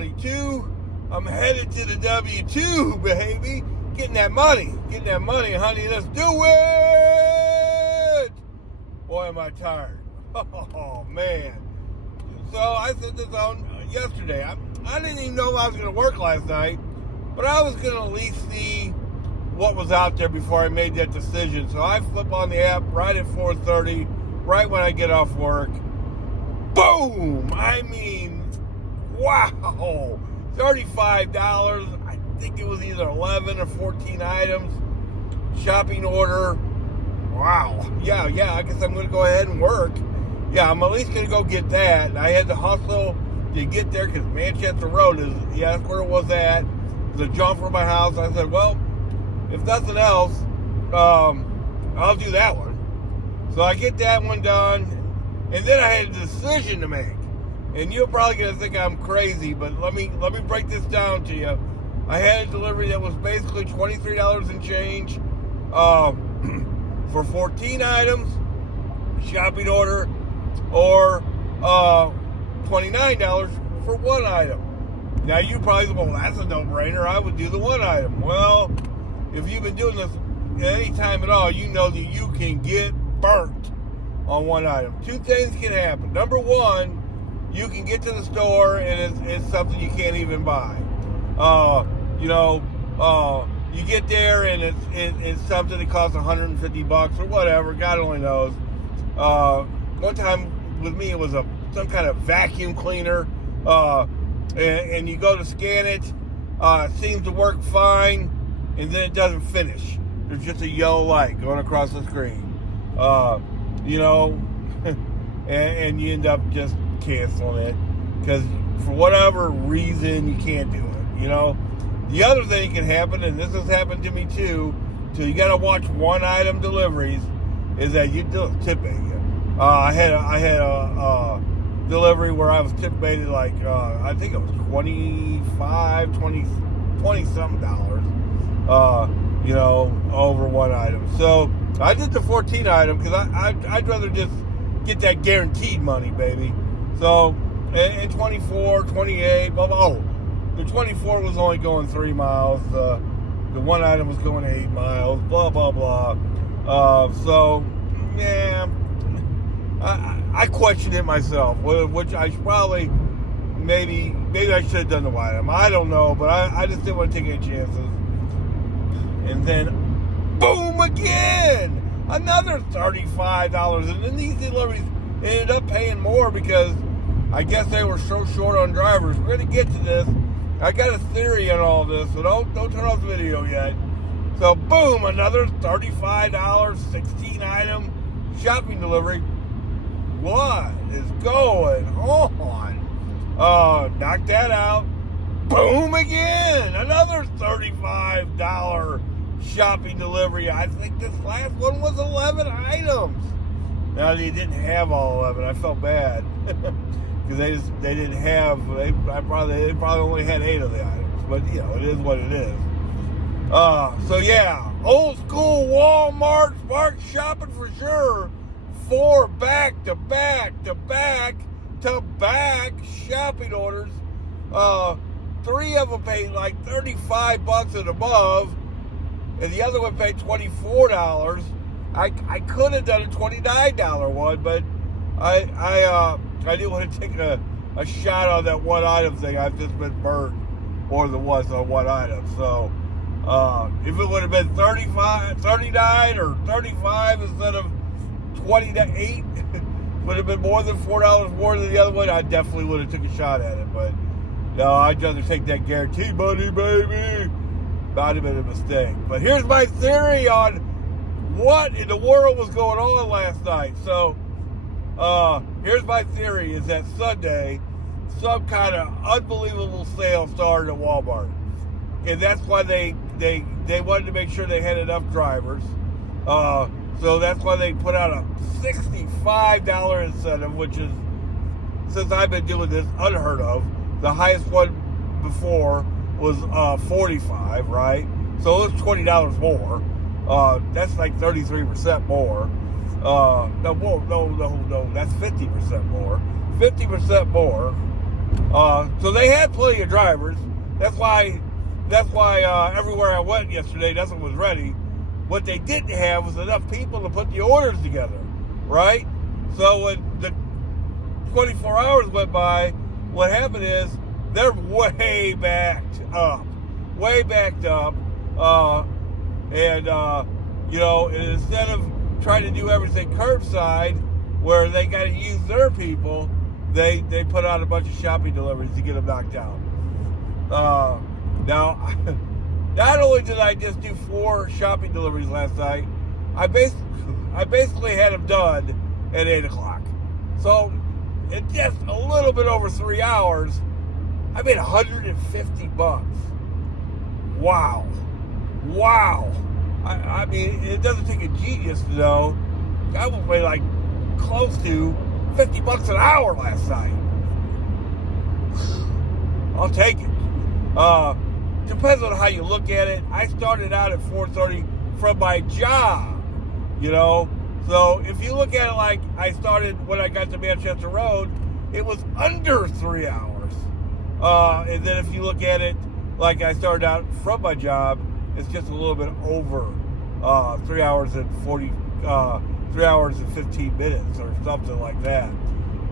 2022. I'm headed to the W-2, baby. Getting that money, honey. Let's do it. Boy, am I tired. Oh, man. So I said this on yesterday. I didn't even know if I was going to work last night, but I was going to at least see what was out there before I made that decision. So I flip on the app right at 4:30, right when I get off work. Boom! I mean, wow! $35. I think it was either 11 or 14 items. Shopping order. Wow. Yeah, I guess I'm going to go ahead and work. Yeah, I'm at least going to go get that. And I had to hustle to get there because Manchester Road is, that's where it was at. It was a jump from my house. I said, well, if nothing else, I'll do that one. So I get that one done. And then I had a decision to make. And you're probably going to think I'm crazy, but let me break this down to you. I had a delivery that was basically $23 and change for 14 items, shopping order, or $29 for one item. Now you probably say, well, that's a no-brainer. I would do the one item. Well, if you've been doing this any time at all, you know that you can get burnt on one item. Two things can happen. Number one, you can get to the store and it's something you can't even buy. You get there and it's something that costs $150 or whatever. God only knows. One time with me, it was some kind of vacuum cleaner, and you go to scan it. It seems to work fine, and then it doesn't finish. There's just a yellow light going across the screen. And you end up just canceling it because for whatever reason you can't do it. The other thing that can happen, and this has happened to me too, so you got to watch one item deliveries, is that you do tip bait. I had a delivery where I was tip baited like I think it was $20 something dollars, over one item. So I did the 14 item because I'd rather just get that guaranteed money, baby. So, and 24, 28, blah, blah. Oh, the 24 was only going 3 miles. The one item was going 8 miles, blah, blah, blah. So, yeah, I questioned it myself, which I should probably, maybe I should have done the one item. I don't know, but I just didn't want to take any chances. And then, boom, again! Another $35, and then these deliveries ended up paying more because I guess they were so short on drivers. We're going to get to this. I got a theory on all this, so don't turn off the video yet. So, boom, another $35, 16 item shopping delivery. What is going on? Knock that out. Boom again, another $35 shopping delivery. I think this last one was 11 items. Now they didn't have all 11. I felt bad because they probably only had 8 of the items. But it is what it is. So yeah, old school Walmart Spark shopping for sure. 4 back-to-back shopping orders. 3 of them paid like $35 and above. And the other one paid $24. I could have done a $29 one, but I didn't want to take a shot on that one item thing. I've just been burnt more than once on one item. So if it would have been 39 or 35 instead of 28, would have been more than $4 more than the other one, I definitely would have took a shot at it. But no, I'd rather take that guaranteed money, baby. Might have been a mistake. But here's my theory on what in the world was going on last night. So, here's my theory is that Sunday, some kind of unbelievable sale started at Walmart. And that's why they wanted to make sure they had enough drivers. So that's why they put out a $65 incentive, which is, since I've been doing this, unheard of. The highest one before was $45, right? So it was $20 more. That's like 33% more. No, that's 50% more. 50% more. So they had plenty of drivers. That's why everywhere I went yesterday, nothing was ready. What they didn't have was enough people to put the orders together, right? So when the 24 hours went by, what happened is they're way backed up. And instead of trying to do everything curbside, where they got to use their people, they put out a bunch of shopping deliveries to get them knocked out. Now, not only did I just do 4 shopping deliveries last night, I basically had them done at 8 o'clock. So, in just a little bit over 3 hours, I made $150. Wow. I mean, it doesn't take a genius to know. I was made like close to $50 an hour last night. I'll take it. Depends on how you look at it. I started out at 4:30 from my job, So if you look at it like I started when I got to Manchester Road, it was under 3 hours. And then if you look at it like I started out from my job, it's just a little bit over 3 hours and 3 hours and 15 minutes or something like that.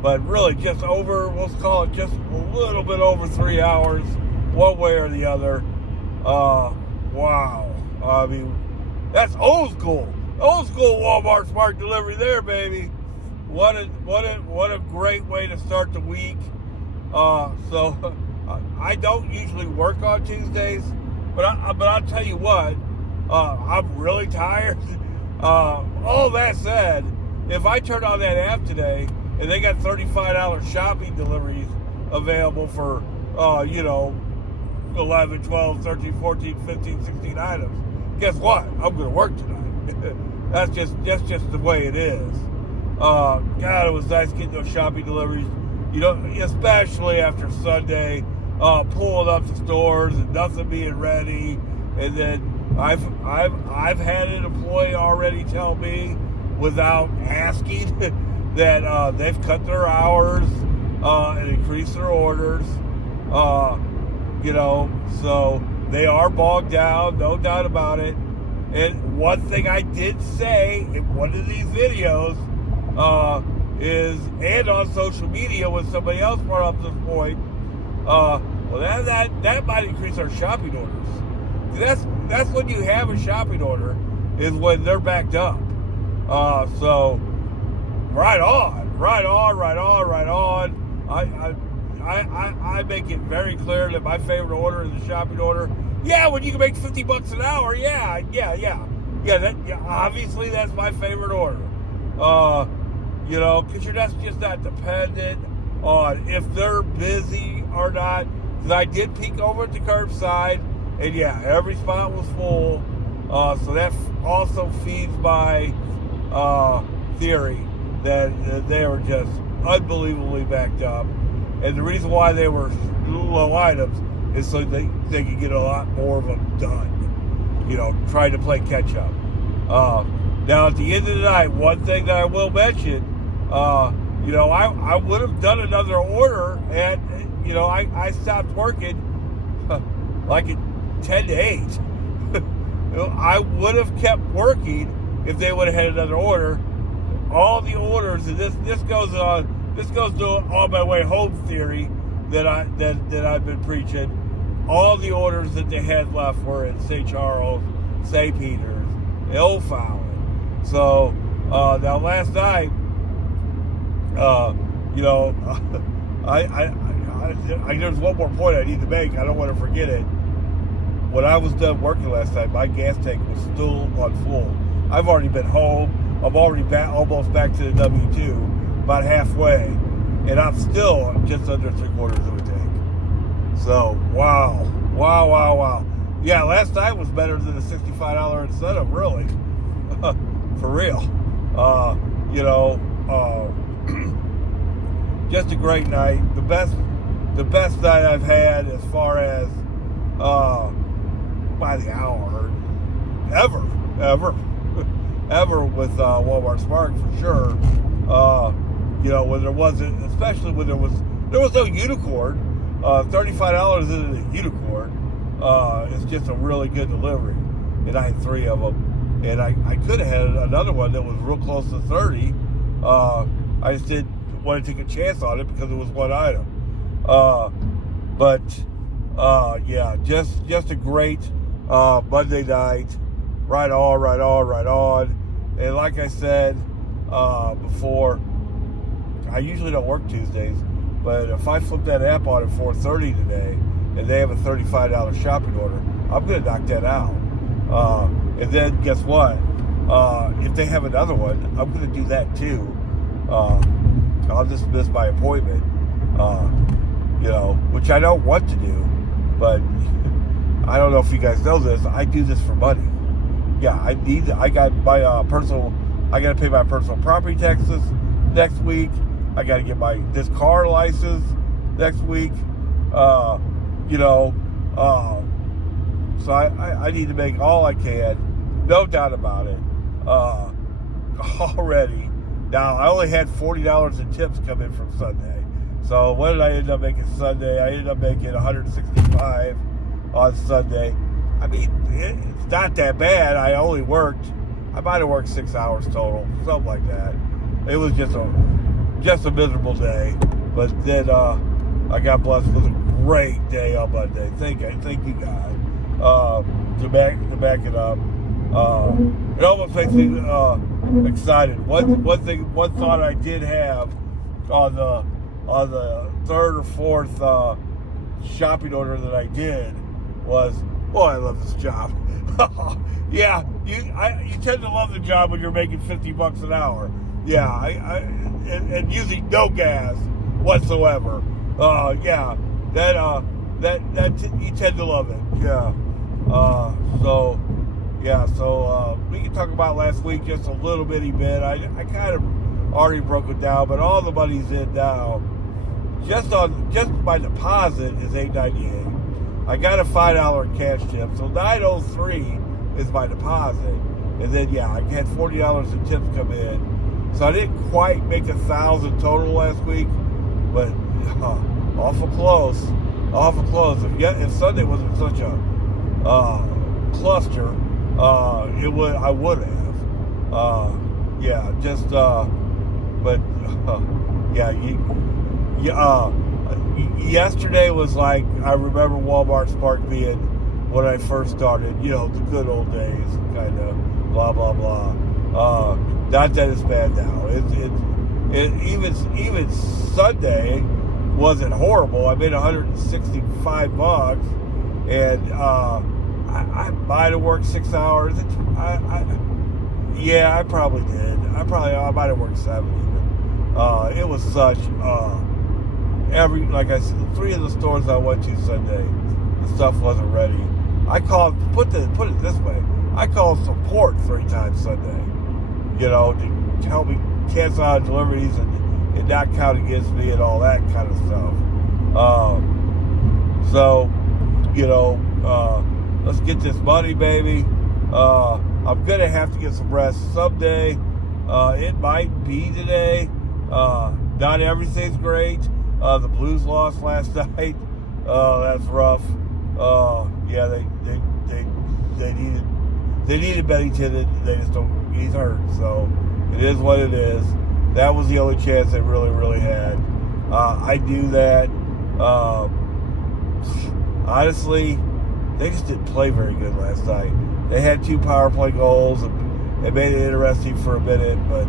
But really just over, let's call it just a little bit over 3 hours, one way or the other. Wow. I mean, that's old school. Old school Walmart Smart Delivery there, baby. What a great way to start the week. So I don't usually work on Tuesdays, but I'll tell you what, I'm really tired. All that said, if I turn on that app today and they got $35 shopping deliveries available for 11, 12, 13, 14, 15, 16 items, guess what? I'm going to work tonight. That's just the way it is. God, it was nice getting those shopping deliveries, especially after Sunday, pulling up the stores and nothing being ready. And then I've had an employee already tell me without asking that they've cut their hours and increased their orders. So they are bogged down, no doubt about it. And one thing I did say in one of these videos and on social media when somebody else brought up this point, that might increase our shopping orders. That's when you have a shopping order, is when they're backed up. So right on. I make it very clear that my favorite order is a shopping order. Yeah, when you can make $50 an hour, yeah. Obviously, that's my favorite order. Because you're just not dependent on if they're busy or not. Because I did peek over at the curbside, and yeah, every spot was full. So that also feeds my theory that they were just unbelievably backed up. And the reason why they were low items is so they could get a lot more of them done. Trying to play catch up. Now, at the end of the night, one thing that I will mention, I would have done another order, and I stopped working like at 10 to 8. I would have kept working if they would have had another order. All the orders, and this goes to on my way home theory that I've been preaching. All the orders that they had left were in St. Charles, St. Peter's, O'Fallon. So now last night, there's one more point I need to make. I don't want to forget it. When I was done working last night, my gas tank was still on full. I've already been home. I'm already almost back to the W2, about halfway, and I'm still just under 3/4 of a tank. So, wow. Yeah, last night was better than the $65 incentive, really. For real. Just a great night. The best night I've had as far as by the hour ever with Walmart Smart, for sure. When there wasn't, especially when there was There was no unicorn. $35 isn't a unicorn. It's just a really good delivery. And I had 3 of them. And I could have had another one that was real close to 30. I just didn't want to take a chance on it because it was one item. Yeah, just a great Monday night. Right on. And like I said before, I usually don't work Tuesdays, but if I flip that app on at 4:30 today and they have a $35 shopping order, I'm going to knock that out. And then guess what? If they have another one, I'm going to do that too. I'll just miss my appointment, which I don't want to do, but I don't know if you guys know this. I do this for money. Yeah, I got my I got to pay my personal property taxes next week. I got to get this car license next week. So I need to make all I can, no doubt about it, already. Now, I only had $40 in tips come in from Sunday. So what did I end up making Sunday? I ended up making $165 on Sunday. I mean, it's not that bad. I might have worked 6 hours total, something like that. It was just a miserable day. But then I got blessed with a great day on Monday. Thank you, God. To back it up. It almost makes me excited. One thought I did have on the 3rd or 4th shopping order that I did was, I love this job. Yeah, you tend to love the job when you're making $50 an hour. Yeah, and using no gas whatsoever. Yeah, that you tend to love it. Yeah. So we can talk about last week just a little bitty bit. I kind of already broke it down, but all the money's in now. Just my deposit is $8.98. I got a $5 cash tip, so $9.03 is my deposit. And then I had $40 in tips come in. So I didn't quite make 1,000 total last week, but awful close. If Sunday wasn't such a cluster, I would have. Yesterday was like, I remember Walmart Spark being when I first started, the good old days, kind of, blah, blah, blah. Not that it's bad now. Even Sunday wasn't horrible. I made $165, and I might have worked 6 hours. I probably did. I might have worked 7 even. It was such like I said, 3 of the stores I went to Sunday, the stuff wasn't ready. I called. Put it this way. I called support 3 times Sunday. To help me cancel out deliveries and not count against me and all that kind of stuff. Let's get this money, baby. I'm going to have to get some rest someday. It might be today. Not everything's great. The Blues lost last night. That's rough. They needed Bennington, and they just don't. He's hurt, so it is what it is. That was the only chance they really, really had. I knew that. Honestly, they just didn't play very good last night. They had 2 power play goals, and it made it interesting for a minute, but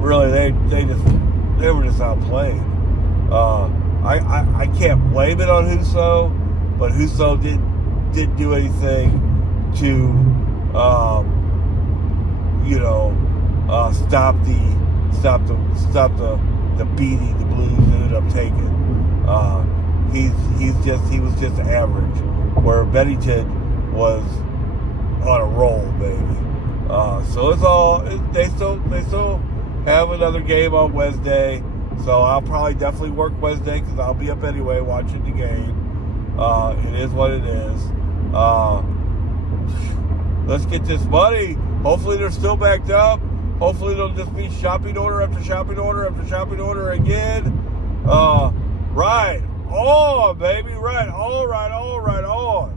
really, they were just outplayed. I can't blame it on Husso, but Husso didn't do anything to stop the beating the Blues ended up taking. He was just average, where Bennington was on a roll, baby. They still have another game on Wednesday. So I'll probably definitely work Wednesday because I'll be up anyway watching the game. It is what it is. Let's get this money. Hopefully they're still backed up. Hopefully it'll just be shopping order after shopping order after shopping order again. Right on, baby. Right on, right on, right on.